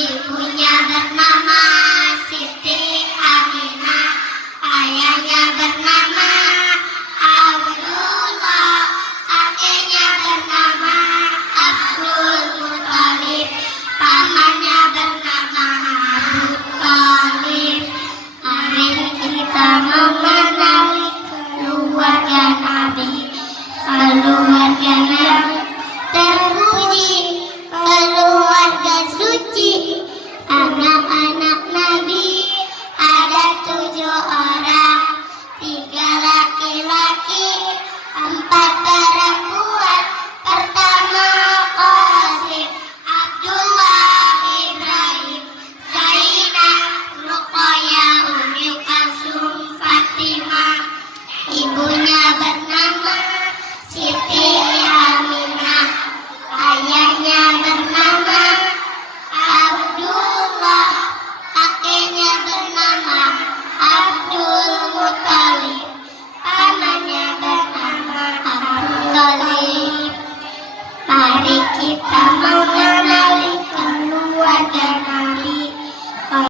Ibunya bernama Siti Aminah, ayahnya bernama Abdullah, kakeknya bernama Abdul Muthalib, pamannya bernama Abu Thalib. Mari kita mengenali keluarga Nabi, keluarga yang terpuji, keluarga suci. Anak-anak Nabi ada 7 orang, 3 laki-laki, 4 perempuan. Pertama Qasim, Abdullah, Ibrahim, Zainab, Ruqayyah, Ummi Kalsum, Fatimah. Ibunya